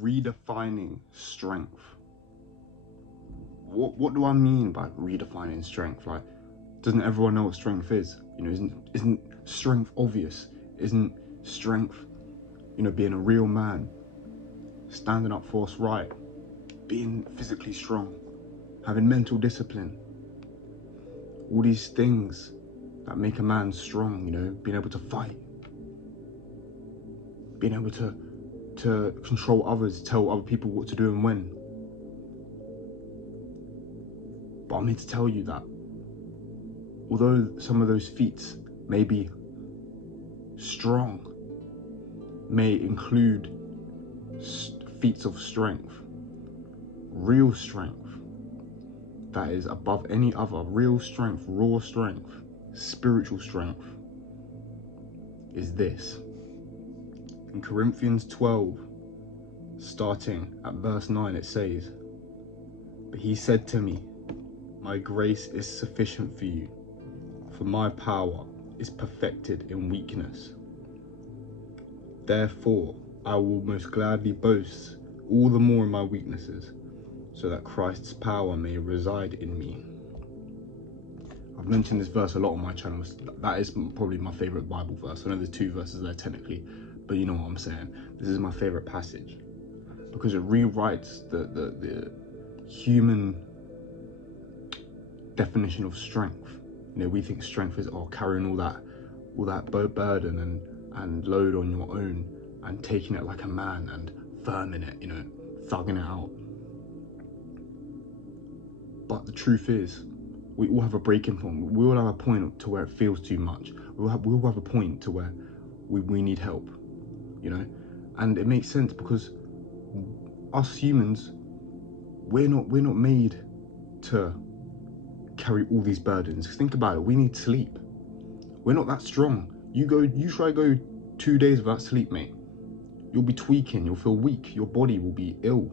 redefining strength. What do I mean by redefining strength? Like, doesn't everyone know what strength is? You know, isn't strength obvious? Isn't strength, you know, being a real man, standing up for what's right, being physically strong, having mental discipline, all these things that make a man strong, you know, being able to fight, being able to control others, tell other people what to do and when. But I'm here to tell you that although some of those feats may be strong, may include feats of strength, real strength that is above any other, real strength, raw strength, spiritual strength, is this. In Corinthians 12, starting at verse 9, it says, "But he said to me, my grace is sufficient for you, for my power is perfected in weakness. Therefore, I will most gladly boast all the more in my weaknesses, so that Christ's power may reside in me." I've mentioned this verse a lot on my channel. That is probably my favorite Bible verse. I know there's two verses there technically, but you know what I'm saying. This is my favorite passage because it rewrites the human definition of strength. You know, we think strength is carrying all that burden and load on your own and taking it like a man and firming it, you know, thugging it out. But the truth is, we all have a breaking point. We all have a point to where it feels too much. We all have a point to where we need help, you know? And it makes sense because us humans, we're not made to carry all these burdens. Think about it, we need sleep. We're not that strong. You try to go 2 days without sleep, mate. You'll be tweaking, you'll feel weak, your body will be ill.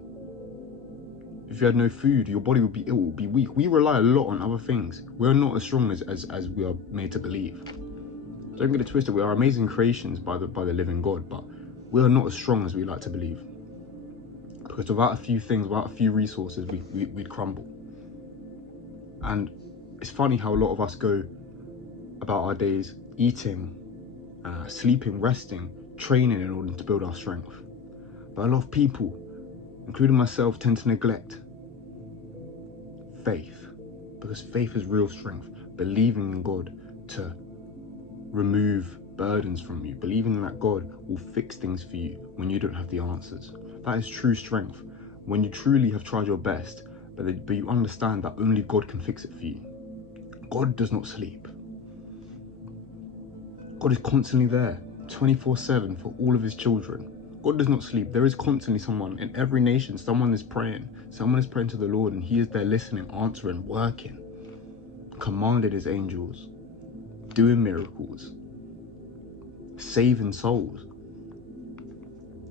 If you had no food, your body would be ill, will be weak. We rely a lot on other things. We're not as strong as we are made to believe. Don't get it twisted, we are amazing creations by the living God, but we are not as strong as we like to believe. Because without a few things, without a few resources, we'd crumble. And it's funny how a lot of us go about our days eating, sleeping, resting, training in order to build our strength. But a lot of people, including myself, tend to neglect faith, because faith is real strength. Believing in God to remove burdens from you, believing that God will fix things for you when you don't have the answers. That is true strength. When you truly have tried your best, but you understand that only God can fix it for you. God does not sleep. God is constantly there, 24/7 for all of his children. God does not sleep. There is constantly someone in every nation. Someone is praying. Someone is praying to the Lord, and he is there listening, answering, working, commanded his angels, doing miracles, saving souls.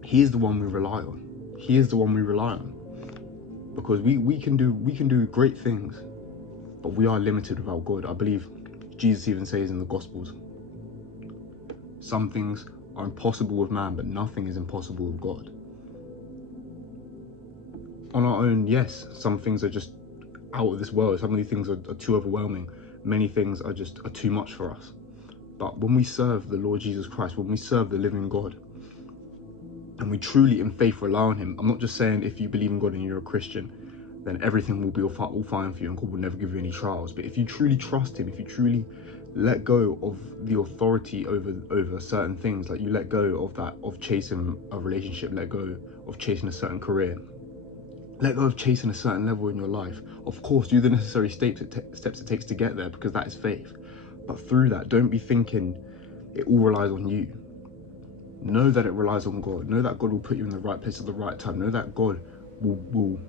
He is the one we rely on. He is the one we rely on. Because we can do great things, but we are limited without God. I believe Jesus even says in the Gospels, some things are impossible with man, but nothing is impossible with God. On our own, yes, some things are just out of this world. Some of these things are too overwhelming. Many things are too much for us. But when we serve the Lord Jesus Christ, when we serve the living God, and we truly in faith rely on him, I'm not just saying if you believe in God and you're a Christian, then everything will be all fine for you and God will never give you any trials. But if you truly trust him, if you truly let go of the authority over certain things, like you let go of chasing a relationship, let go of chasing a certain career, let go of chasing a certain level in your life. Of course, do the necessary steps it takes to get there, because that is faith. But through that, don't be thinking it all relies on you. Know that it relies on God. Know that God will put you in the right place at the right time. Know that God will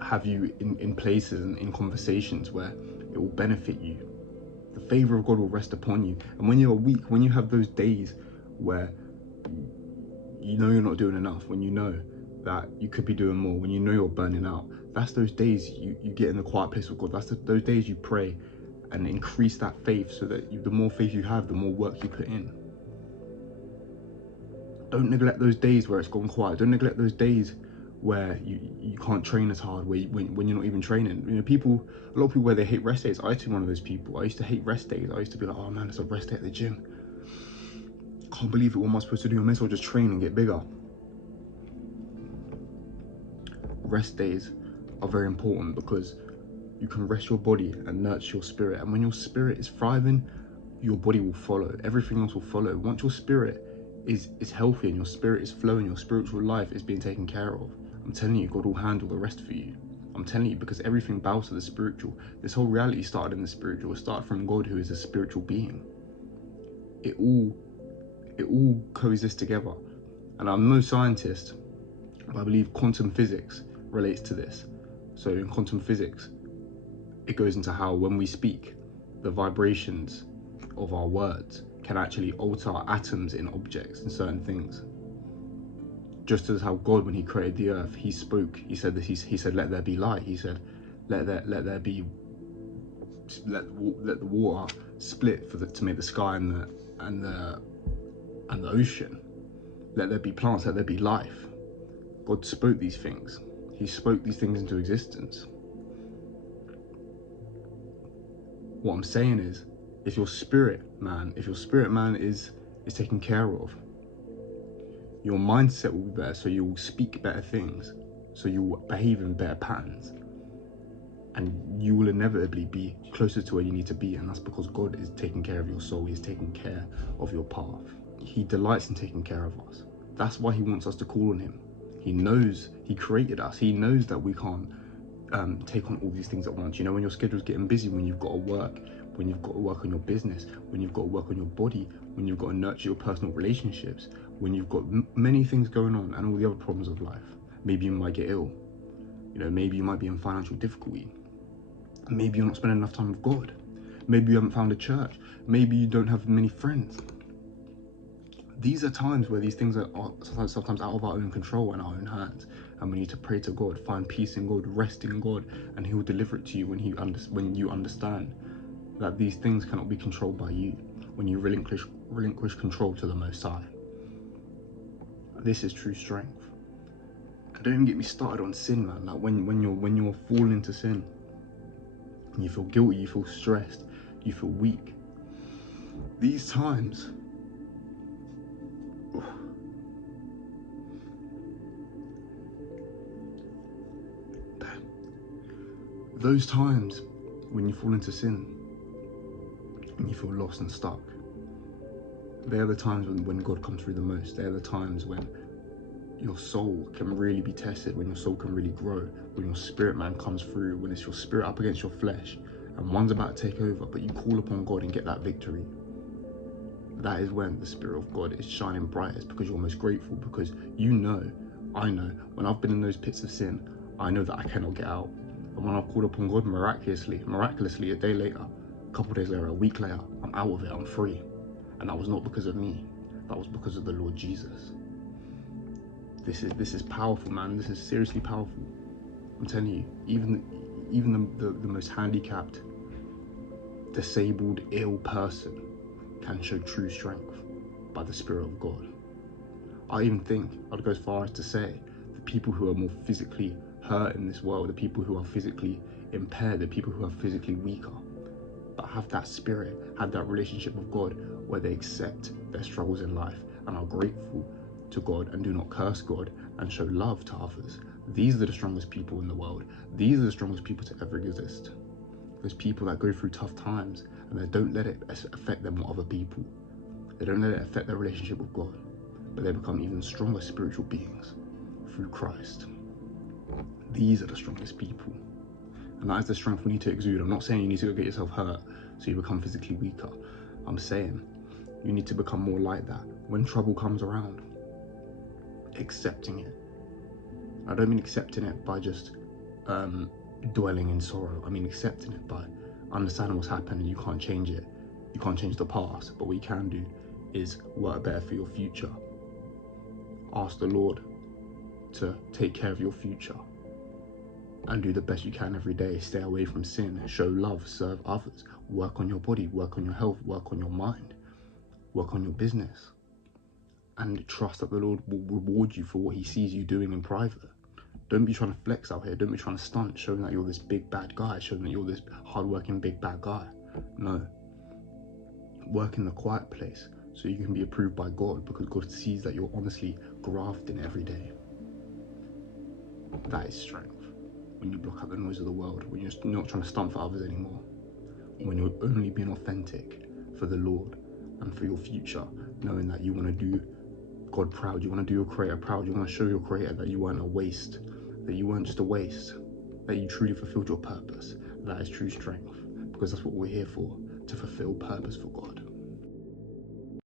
have you in places and in conversations where it will benefit you. The favor of God will rest upon you. And when you're weak, when you have those days where you know you're not doing enough, when you know that you could be doing more, when you know you're burning out, that's those days you get in the quiet place with God. That's those days you pray and increase that faith, so that the more faith you have, the more work you put in. Don't neglect those days where it's gone quiet. Don't neglect those days where you can't train as hard, when you're not even training. You know, a lot of people, where they hate rest days. I used to be one of those people. I used to hate rest days. I used to be like, oh man, it's a rest day at the gym. Can't believe it. What am I supposed to do? I may as well just train and get bigger. Rest days are very important because you can rest your body and nurture your spirit. And when your spirit is thriving, your body will follow. Everything else will follow. Once your spirit is healthy and your spirit is flowing, your spiritual life is being taken care of, I'm telling you, God will handle the rest for you. I'm telling you, because everything bows to the spiritual. This whole reality started in the spiritual. It started from God, who is a spiritual being. It all coexists together. And I'm no scientist, but I believe quantum physics relates to this. So in quantum physics, it goes into how when we speak, the vibrations of our words can actually alter atoms in objects and certain things. Just as how God, when he created the earth, he spoke, he said this, he said, let there be light. He said, let the water split to make the sky and the ocean. Let there be plants, let there be life. God spoke these things. He spoke these things into existence. What I'm saying is, if your spirit man is taken care of, your mindset will be better, so you will speak better things, so you will behave in better patterns, and you will inevitably be closer to where you need to be. And that's because God is taking care of your soul. He's taking care of your path. He delights in taking care of us. That's why he wants us to call on him. He knows he created us. He knows that we can't take on all these things at once. You know, when your schedule's getting busy, when you've got to work, when you've got to work on your business, when you've got to work on your body, when you've got to nurture your personal relationships, when you've got many things going on and all the other problems of life. Maybe you might get ill. You know, maybe you might be in financial difficulty. Maybe you're not spending enough time with God. Maybe you haven't found a church. Maybe you don't have many friends. These are times where these things are sometimes out of our own control and our own hands, and we need to pray to God, find peace in God, rest in God, and he will deliver it to you when you understand that these things cannot be controlled by you, when you relinquish control to the Most High. This is true strength. And don't even get me started on sin, man. Like when you're falling into sin, and you feel guilty, you feel stressed, you feel weak. These times, those times when you fall into sin and you feel lost and stuck, they're the times when God comes through the most. They're the times when your soul can really be tested, when your soul can really grow, when your spirit man comes through, when it's your spirit up against your flesh and one's about to take over, but you call upon God and get that victory. That is when the Spirit of God is shining brightest, because you're most grateful, because you know, I know, when I've been in those pits of sin, I know that I cannot get out. And when I've called upon God miraculously, a day later, a couple of days later, a week later, I'm out of it, I'm free. And that was not because of me, that was because of the Lord Jesus. This is powerful, man. This is seriously powerful. I'm telling you, even the most handicapped, disabled, ill person can show true strength by the Spirit of God. I even think I'd go as far as to say the people who are more physically hurt in this world, the people who are physically impaired, the people who are physically weaker, but have that spirit, have that relationship with God where they accept their struggles in life and are grateful to God and do not curse God and show love to others. These are the strongest people in the world. These are the strongest people to ever exist. Those people that go through tough times and they don't let it affect them or other people. They don't let it affect their relationship with God, but they become even stronger spiritual beings through Christ. These are the strongest people. And that is the strength we need to exude. I'm not saying you need to go get yourself hurt so you become physically weaker. I'm saying you need to become more like that. When trouble comes around, accepting it. I don't mean accepting it by just dwelling in sorrow. I mean accepting it by understanding what's happened and you can't change it. You can't change the past, but what you can do is work better for your future. Ask the Lord to take care of your future and do the best you can every day. Stay away from sin, show love, serve others, work on your body, work on your health, work on your mind, work on your business. and trust that the Lord will reward you for what he sees you doing in private. Don't be trying to flex out here. Don't be trying to stunt, showing that you're this big bad guy, showing that you're this hardworking big bad guy. No. Work in the quiet place so you can be approved by God, because God sees that you're honestly grafting every day. That is strength. When you block out the noise of the world, when you're not trying to stunt for others anymore, when you're only being authentic for the Lord and for your future, knowing that you want to do God proud, you want to do your Creator proud, you want to show your Creator that you weren't a waste, that you weren't just a waste, that you truly fulfilled your purpose. That is true strength, because that's what we're here for, to fulfill purpose for God.